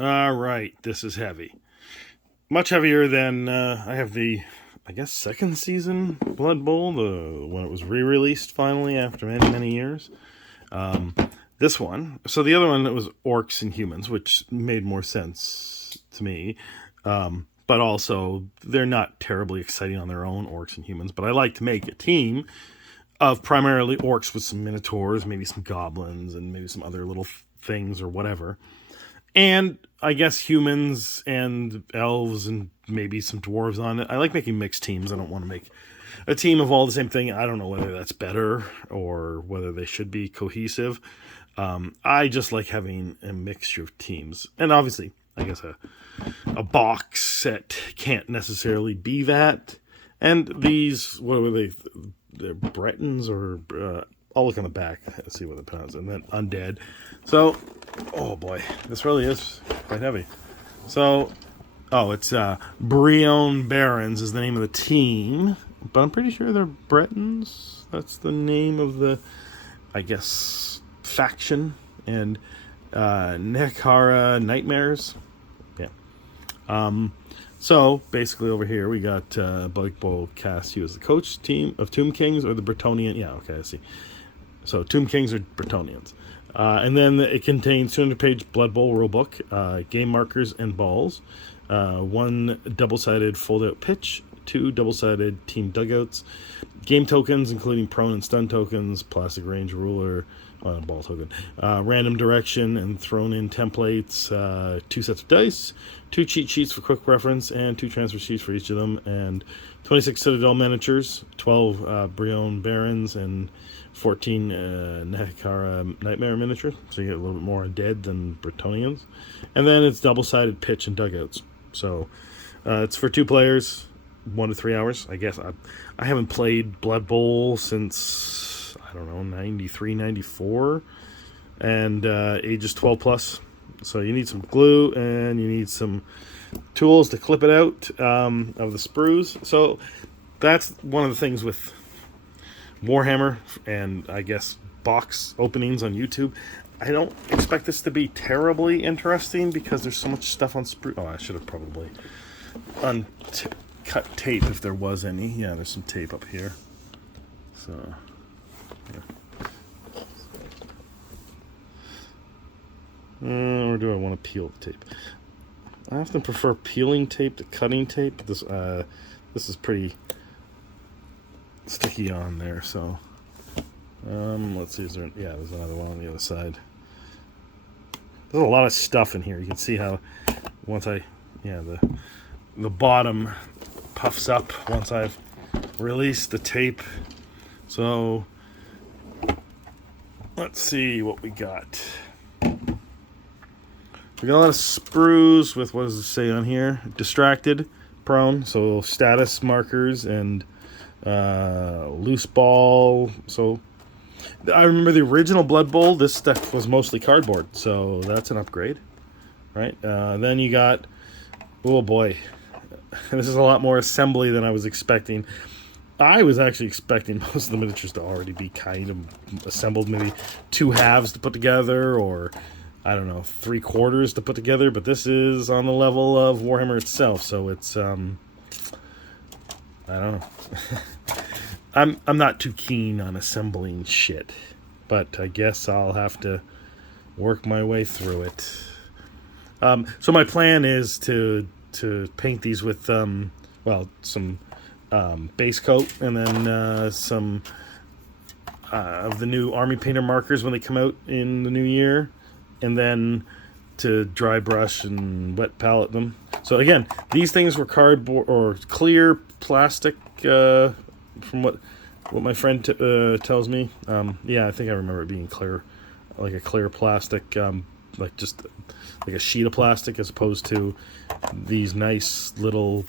All right, this is heavy. Much heavier than I have the, I guess, second season Blood Bowl, the when it was re-released finally after many, many years. Um, this one, so the other one it was orcs and humans, which made more sense to me. But also, they're not terribly exciting on their own, orcs and humans. But I like to make a team of primarily orcs with some minotaurs, maybe some goblins, and maybe some other little things or whatever. And I guess humans and elves and maybe some dwarves on it. I like making mixed teams. I don't want to make a team of all the same thing. I don't know whether that's better or whether they should be cohesive. I just like having a mixture of teams. And obviously, I guess a box set can't necessarily be that. And these, what were they? They're Bretons or I'll look on the back and see what the pronounce. And then undead. So, oh boy, this really is quite heavy. So, it's Brackenberries is the name of the team, but I'm pretty sure they're Bretons. That's the name of the, I guess, faction. And Nekara Nightmares. Yeah. So basically over here we got Blake Bowl cast you as the coach team of Tomb Kings or the Bretonian. Yeah, okay, I see. So Tomb Kings are Bretonians. And then it contains 200-page Blood Bowl rulebook, game markers and balls, one double-sided fold-out pitch, two double-sided team dugouts, game tokens including prone and stun tokens, plastic range ruler, ball token, random direction and thrown-in templates, two sets of dice, two cheat sheets for quick reference, and two transfer sheets for each of them, and 26 Citadel miniatures, 12 Brion Barons, and 14 Nekara Nightmare miniature, so you get a little bit more undead than Bretonians. And then it's double-sided pitch and dugouts. So it's for 2 players, 1 to 3 hours. I guess I haven't played Blood Bowl since, I don't know, 93, 94, and ages 12 plus. So you need some glue and you need some tools to clip it out of the sprues. So that's one of the things with Warhammer and I guess box openings on YouTube. I don't expect this to be terribly interesting because there's so much stuff on sprue. Oh, I should have probably cut tape if there was any. Yeah, there's some tape up here. So, yeah. Or do I want to peel the tape? I often prefer peeling tape to cutting tape. This is pretty sticky on there, so let's see, there's another one on the other side. There's a lot of stuff in here. You can see how once the bottom puffs up once I've released the tape. So let's see what we got. We got a lot of sprues with, what does it say on here? Distracted, prone, so status markers and loose ball. So I remember the original Blood Bowl, this stuff was mostly cardboard, so that's an upgrade, right? Then you got, oh boy, this is a lot more assembly than I was expecting. I was actually expecting most of the miniatures to already be kind of assembled, maybe 2 halves to put together, or I don't know, 3/4 to put together, but this is on the level of Warhammer itself, so it's I don't know. I'm not too keen on assembling shit, but I guess I'll have to work my way through it. So my plan is to paint these with some base coat and then some of the new Army Painter markers when they come out in the new year, and then to dry brush and wet palette them. So again, these things were cardboard or clear plastic, from what my friend tells me. I think I remember it being clear, like a clear plastic, like just like a sheet of plastic, as opposed to these nice little,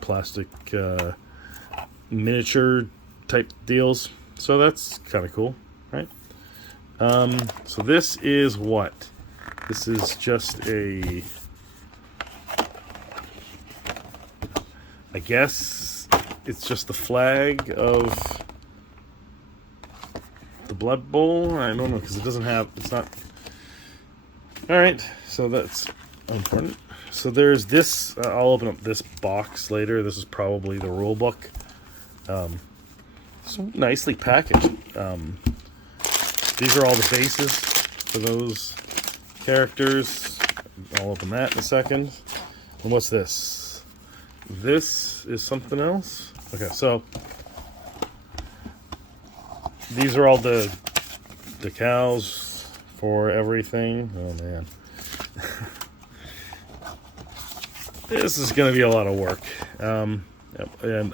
plastic miniature type deals. So that's kind of cool, right? So this is what? This is just I guess it's just the flag of the Blood Bowl. I don't know, because it's not. Alright, so that's Unimportant. So there's this. I'll open up this box later. This is probably the rule book. So nicely packaged. These are all the bases for those characters. I'll open that in a second. And what's this? This is something else. Okay, so these are all the decals for everything. Oh man. This is going to be a lot of work. And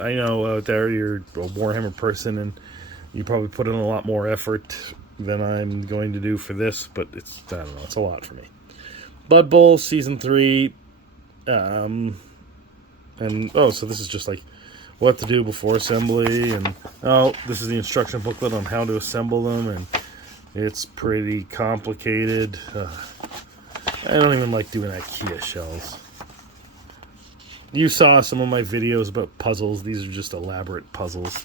I know out there you're a Warhammer person and you probably put in a lot more effort than I'm going to do for this, but it's, I don't know, it's a lot for me. Blood Bowl Season 3. So this is just like what to do before assembly, and this is the instruction booklet on how to assemble them, and it's pretty complicated. I don't even like doing IKEA shells. You saw some of my videos about puzzles. These are just elaborate puzzles.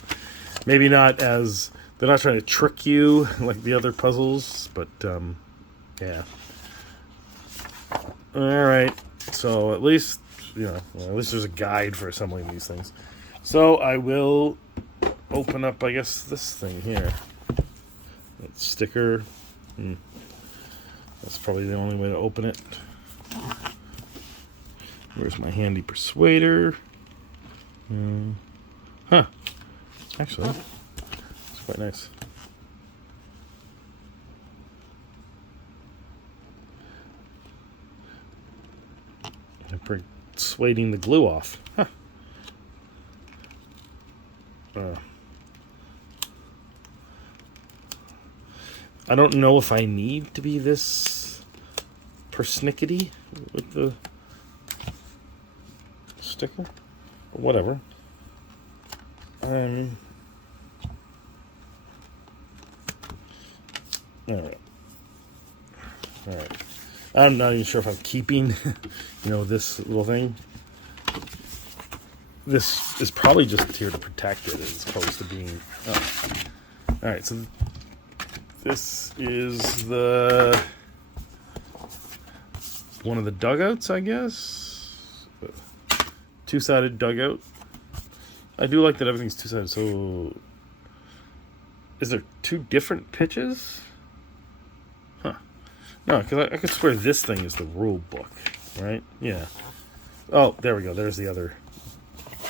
Maybe not as... They're not trying to trick you like the other puzzles, but, yeah. Alright, so at least, at least there's a guide for assembling these things. So I will open up, I guess, this thing here. That sticker. That's probably the only way to open it. Where's my handy persuader? Actually, it's quite nice. I'm persuading the glue off. I don't know if I need to be this persnickety with the sticker, or whatever. Alright. I'm not even sure if I'm keeping, this little thing. This is probably just here to protect it as opposed to being... Alright, so this is one of the dugouts, I guess. Two-sided dugout. I do like that everything's two-sided. So, is there two different pitches? No, because I could swear this thing is the rule book, right? Yeah. Oh, there we go. There's the other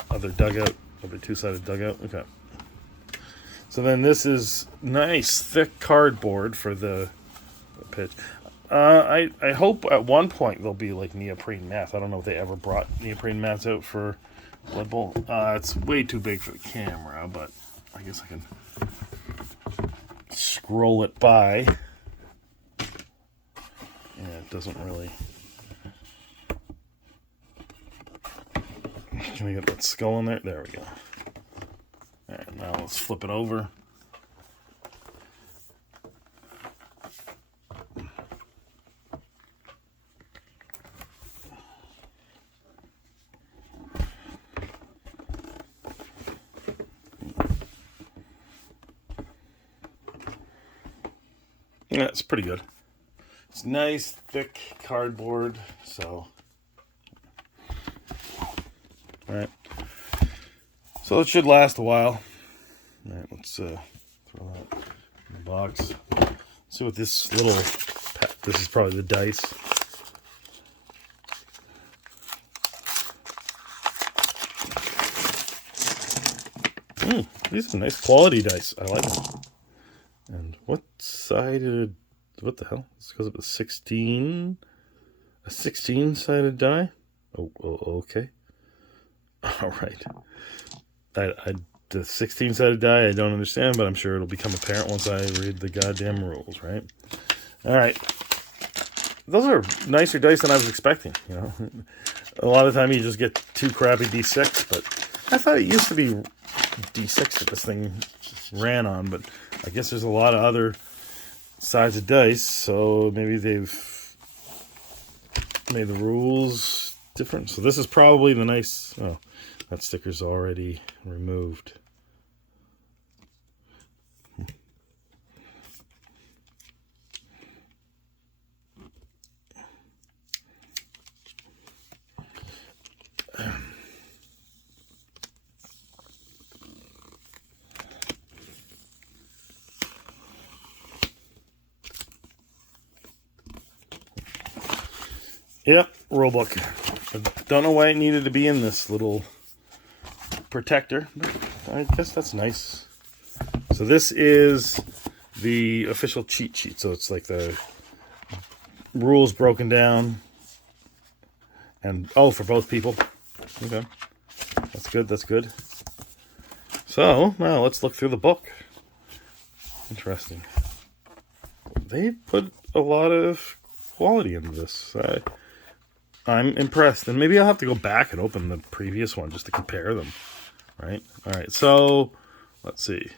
dugout, other two-sided dugout. Okay. So then this is nice, thick cardboard for the pitch. I hope at one point there'll be like neoprene mats. I don't know if they ever brought neoprene mats out for Blood Bowl. It's way too big for the camera, but I guess I can scroll it by. Yeah, it doesn't really... Can we get that skull in there? There we go. Alright, now let's flip it over. Yeah, it's pretty good. It's nice, thick cardboard, so... Alright. So it should last a while. Alright, let's throw that in the box. See what this little... This is probably the dice. These are nice quality dice. I like them. And what sided... What the hell? This goes up to 16. A 16-sided die? Oh, okay. All right. The 16-sided die I don't understand, but I'm sure it'll become apparent once I read the goddamn rules, right? All right. Those are nicer dice than I was expecting, A lot of the time you just get two crappy D6, but I thought it used to be D6 that this thing ran on, but I guess there's a lot of other sides of dice, so maybe they've made the rules different. So this is probably the nice... Oh, that sticker's already removed. Yep, rulebook. I don't know why it needed to be in this little protector, but I guess that's nice. So this is the official cheat sheet. So it's like the rules broken down. And, oh, for both people. Okay. That's good, that's good. So, now let's look through the book. Interesting. They put a lot of quality into this. I'm impressed. And maybe I'll have to go back and open the previous one just to compare them. Right? Alright, so let's see.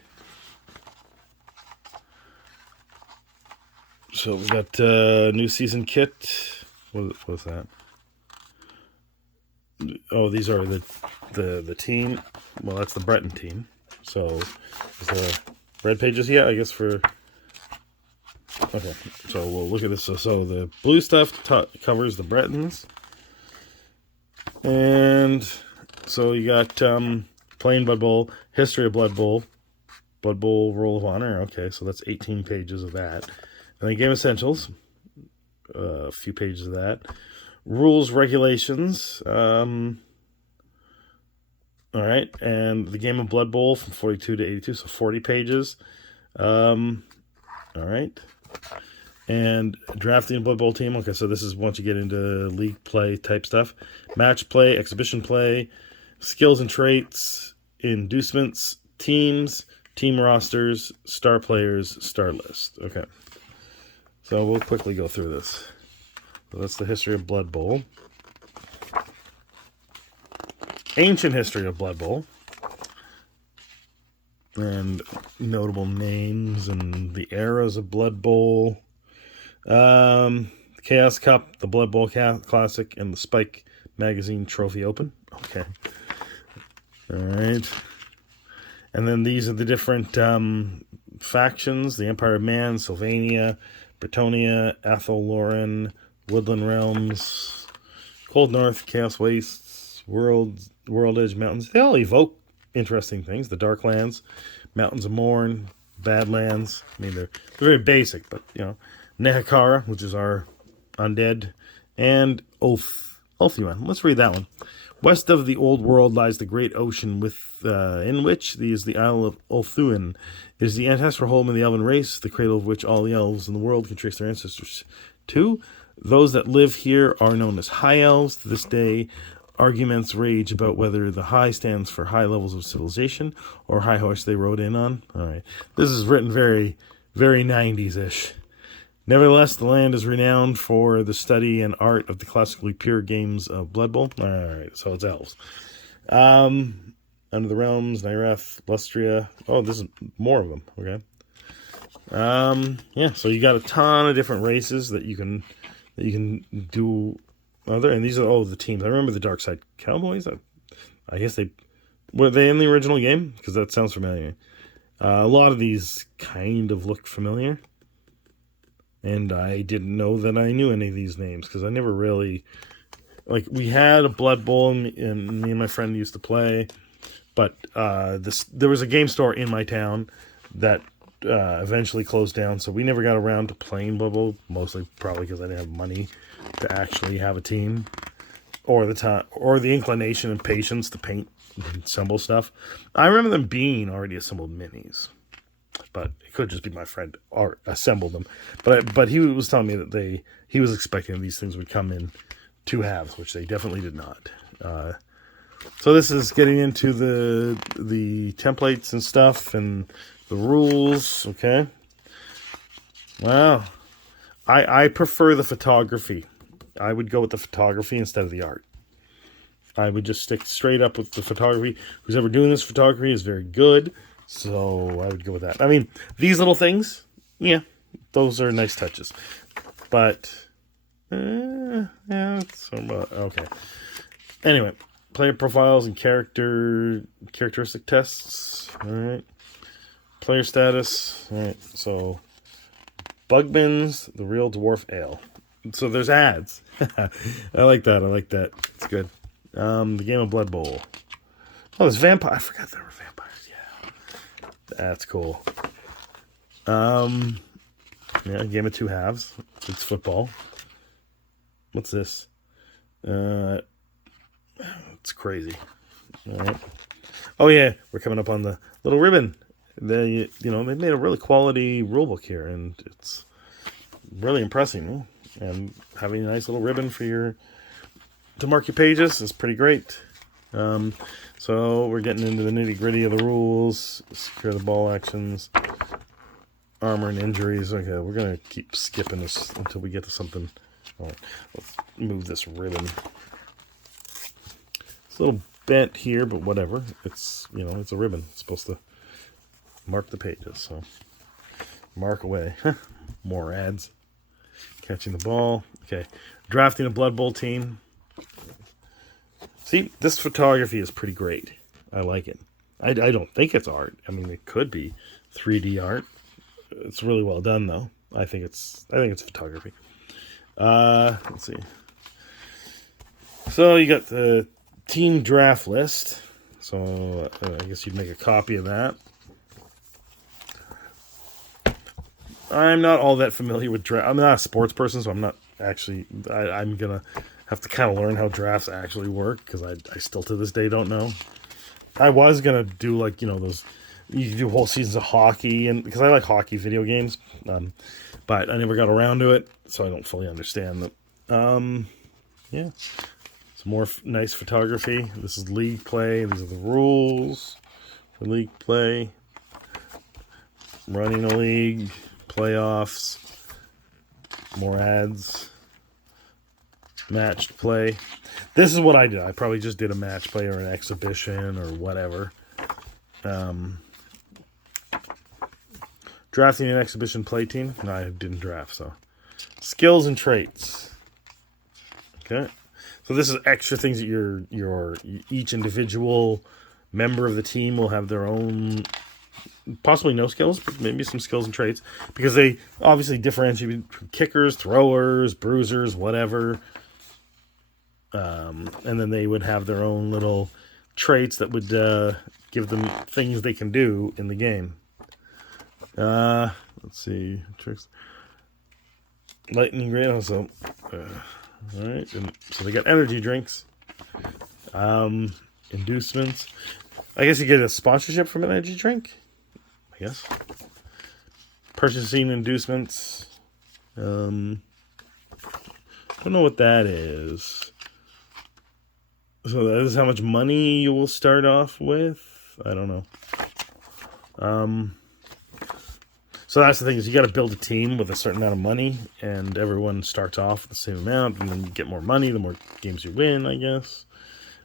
So we got new season kit. What's that? Oh, these are the team. Well, that's the Breton team. So is there red pages? Yeah, I guess for. Okay, so we'll look at this. So the blue stuff covers the Bretons, and so you got playing Blood Bowl, history of Blood Bowl, Blood Bowl Roll of Honor. Okay, so that's 18 pages of that. And then Game Essentials, a few pages of that. Rules, regulations. All right, and the Game of Blood Bowl from 42 to 82, so 40 pages. All right. And drafting Blood Bowl team. Okay, so this is once you get into league play type stuff. Match play, exhibition play, skills and traits, inducements, teams, team rosters, star players, star list. Okay. So we'll quickly go through this. So that's the history of Blood Bowl. Ancient history of Blood Bowl. And notable names and the eras of Blood Bowl. Chaos Cup, the Blood Bowl Classic, and the Spike Magazine Trophy Open. Okay. All right. And then these are the different factions. The Empire of Man, Sylvania, Bretonia, Athol Loren, Woodland Realms, Cold North, Chaos Wastes, World Edge Mountains. They all evoke interesting things. The Darklands, Mountains of Morn, Badlands. I mean, they're very basic, but, you know. Nehekara, which is our undead, and Ulthuan. Let's read that one. West of the old world lies the great ocean, in which is the Isle of Ulthuan. It is the ancestral home of the elven race, the cradle of which all the elves in the world can trace their ancestors to. Those that live here are known as High Elves. To this day, arguments rage about whether the High stands for high levels of civilization or high horse they rode in on. All right. This is written very, very 90s-ish. Nevertheless, the land is renowned for the study and art of the classically pure games of Blood Bowl. All right, so it's elves. Under the Realms, Nyreth, Lustria. Oh, this is more of them. Okay. Yeah, so you got a ton of different races that you can do. And these are the teams. I remember the Dark Side Cowboys. I guess were they in the original game? Because that sounds familiar. A lot of these kind of look familiar. And I didn't know that I knew any of these names because I never really... Like, we had a Blood Bowl and me and my friend used to play. But there was a game store in my town that eventually closed down. So we never got around to playing Blood Bowl. Mostly probably because I didn't have money to actually have a team. Or the inclination and patience to paint and assemble stuff. I remember them being already assembled minis. But it could just be my friend or assembled them. But he was telling me that he was expecting these things would come in two halves, which they definitely did not. So this is getting into the templates and stuff and the rules. Okay. Wow. I prefer the photography. I would go with the photography instead of the art. I would just stick straight up with the photography. Who's ever doing this photography is very good. So I would go with that. I mean, these little things, yeah, those are nice touches. But, yeah, okay. Anyway, player profiles and characteristic tests. All right. Player status. All right. So, Bugman's the Real Dwarf Ale. So there's ads. I like that. It's good. The game of Blood Bowl. Oh, there's vampire. I forgot there were vampires. Yeah, that's cool. Yeah, game of two halves. It's football. What's this? It's crazy. All right. Oh yeah, we're coming up on the little ribbon. They made a really quality rulebook here, and it's really impressing. And having a nice little ribbon to mark your pages is pretty great. So we're getting into the nitty gritty of the rules. Secure the ball actions, armor and injuries. Okay, we're gonna keep skipping this until we get to something. All right, let's move this ribbon. It's a little bent here, but whatever. It's it's a ribbon. It's supposed to mark the pages, so mark away. More ads. Catching the ball. Okay, drafting a Blood Bowl team. See, this photography is pretty great. I like it. I don't think it's art. I mean, it could be 3D art. It's really well done, though. I think it's photography. Let's see. So you got the team draft list. So I guess you'd make a copy of that. I'm not all that familiar with draft. I'm not a sports person, so I'm not actually. I'm gonna have to kind of learn how drafts actually work because I still to this day don't know. I was gonna do like those. You can do whole seasons of hockey, and because I like hockey video games, but I never got around to it, so I don't fully understand them. Yeah, some more nice photography. This is league play. These are the rules for league play. Running a league, playoffs, more ads, matched play. This is what I did. I probably just did a match play or an exhibition or whatever. Drafting an exhibition play team. No, I didn't draft, so. Skills and traits. Okay. So this is extra things that each individual member of the team will have their own, possibly no skills, but maybe some skills and traits, because they obviously differentiate between kickers, throwers, bruisers, whatever. And then they would have their own little traits that would give them things they can do in the game. Let's see. Tricks. Lightning Great also. Alright. So they got energy drinks. Inducements. I guess you get a sponsorship from an energy drink. I guess. Purchasing inducements. Don't know what that is. So that is how much money you will start off with? I don't know. So that's the thing, is you got to build a team with a certain amount of money, and everyone starts off with the same amount, and then you get more money the more games you win, I guess.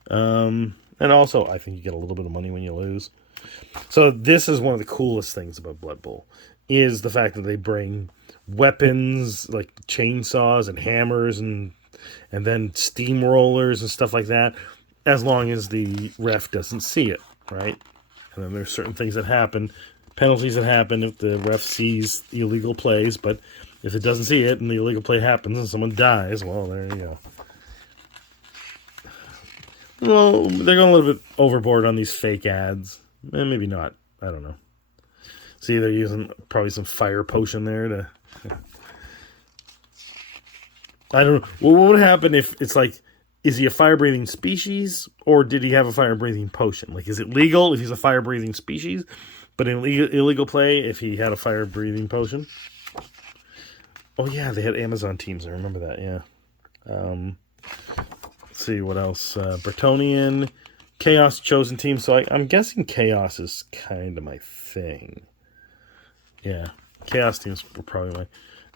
And also, I think you get a little bit of money when you lose. So this is one of the coolest things about Blood Bowl, is the fact that they bring weapons like chainsaws and hammers and then steamrollers and stuff like that, as long as the ref doesn't see it, right? And then there's certain things that happen, penalties that happen if the ref sees the illegal plays, but if it doesn't see it and the illegal play happens and someone dies, well, there you go. Well, they're going a little bit overboard on these fake ads. Maybe not. I don't know. See, they're using probably some fire potion there to... I don't know. Well, what would happen if it's like, is he a fire-breathing species, or did he have a fire-breathing potion? Like, is it legal if he's a fire-breathing species, but in illegal play if he had a fire-breathing potion? Oh, yeah, they had Amazon teams. I remember that, yeah. Let's see, what else? Bretonian, Chaos Chosen Team. So I'm guessing Chaos is kind of my thing. Yeah, Chaos teams were probably my...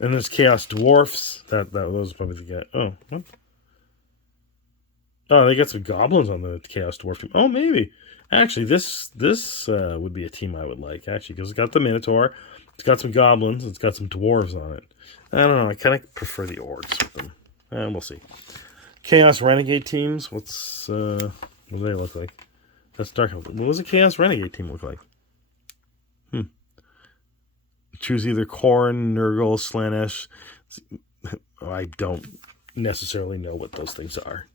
And there's Chaos Dwarfs. Those probably the guy. Oh, what? Oh, they got some goblins on the Chaos Dwarf team. Oh, maybe. Actually, this would be a team I would like, actually, because it's got the Minotaur, it's got some goblins, it's got some dwarves on it. I don't know. I kind of prefer the orcs with them. We'll see. Chaos Renegade teams. What do they look like? That's Dark Elf. What does a Chaos Renegade team look like? Choose either Khorne, Nurgle, Slaanesh. I don't necessarily know what those things are.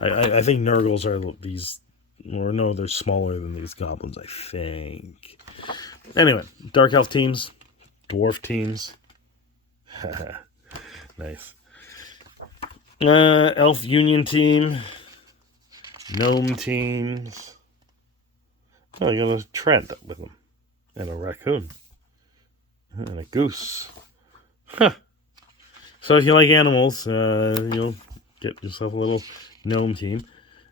I think Nurgles are these, or no, they're smaller than these goblins, I think. Anyway, Dark Elf teams, Dwarf teams. Nice. Elf Union team, Gnome teams. Oh, I got a Trent with them, and a raccoon, and a goose. Huh. So if you like animals, you'll get yourself a little gnome team.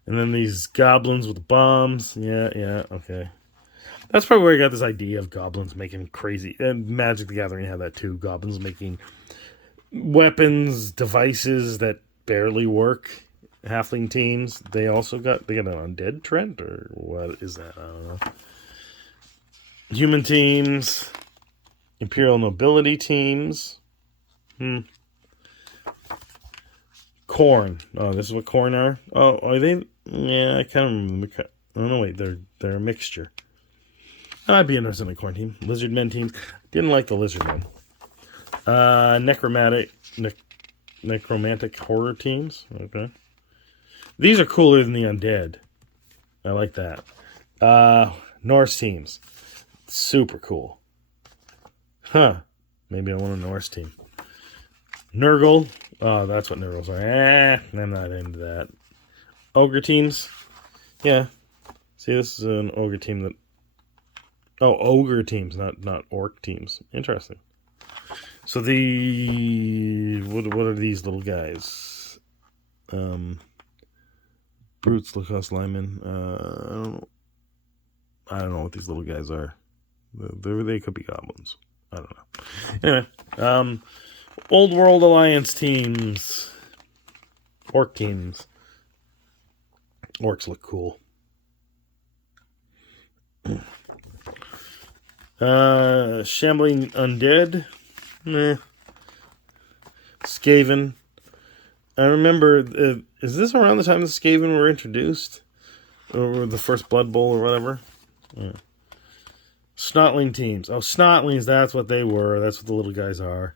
And then these goblins with the bombs. Yeah, okay. That's probably where I got this idea of goblins making crazy... And Magic the Gathering had that too. Goblins making weapons, devices that barely work. Halfling teams. They got an undead Trent? Or what is that? I don't know. Human teams. Imperial nobility teams. Corn. Oh, this is what corn are? Oh, are they? Yeah, I kind of remember. Oh, no, wait. They're a mixture. I'd be interested in a corn team. Lizard men teams. Didn't like the lizard men. Necromantic horror teams. Okay. These are cooler than the undead. I like that. Norse teams. Super cool. Huh. Maybe I want a Norse team. Nurgle. Oh, that's what Nurgles are. I'm not into that. Ogre teams. Yeah. See, this is an ogre team that... Oh, ogre teams, not orc teams. Interesting. So what are these little guys? Brutes, Lacoste, Lyman. I don't know what these little guys are. They could be goblins. I don't know. Anyway, Old World Alliance teams. Orc teams. Orcs look cool. Shambling Undead. Meh. Skaven. I remember, is this around the time the Skaven were introduced? Or the first Blood Bowl or whatever? Yeah. Snotling teams. Oh, Snotlings, that's what they were. That's what the little guys are.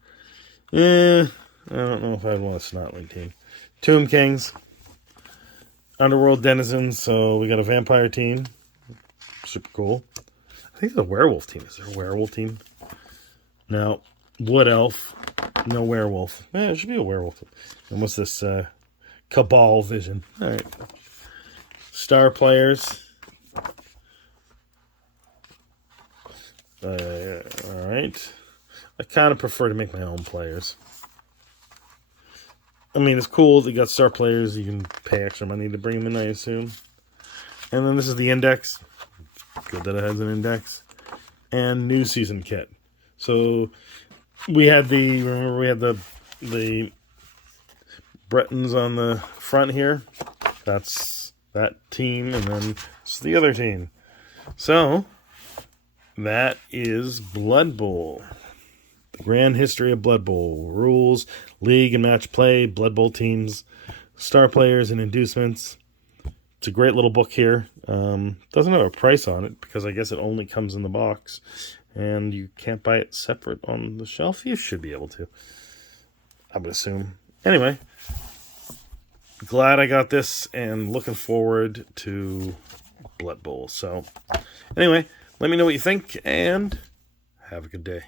I don't know if I'd want a Snotling team. Tomb Kings. Underworld Denizens. So we got a vampire team. Super cool. I think there's a werewolf team. Is there a werewolf team? No. Wood Elf. No werewolf. It should be a werewolf. And what's this? Cabal Vision. Alright. Star Players. Alright. I kind of prefer to make my own players. I mean, it's cool that you got Star Players. You can pay extra money to bring them in, I assume. And then this is the index. Good that it has an index. And new season kit. So we had the Bretons on the front here. That's that team, and then it's the other team. So that is Blood Bowl. The grand history of Blood Bowl. Rules, league and match play, Blood Bowl teams, star players and inducements. It's a great little book here. Doesn't have a price on it because I guess it only comes in the box. And you can't buy it separate on the shelf. You should be able to, I would assume. Anyway, glad I got this and looking forward to Blood Bowl. So, anyway, let me know what you think and have a good day.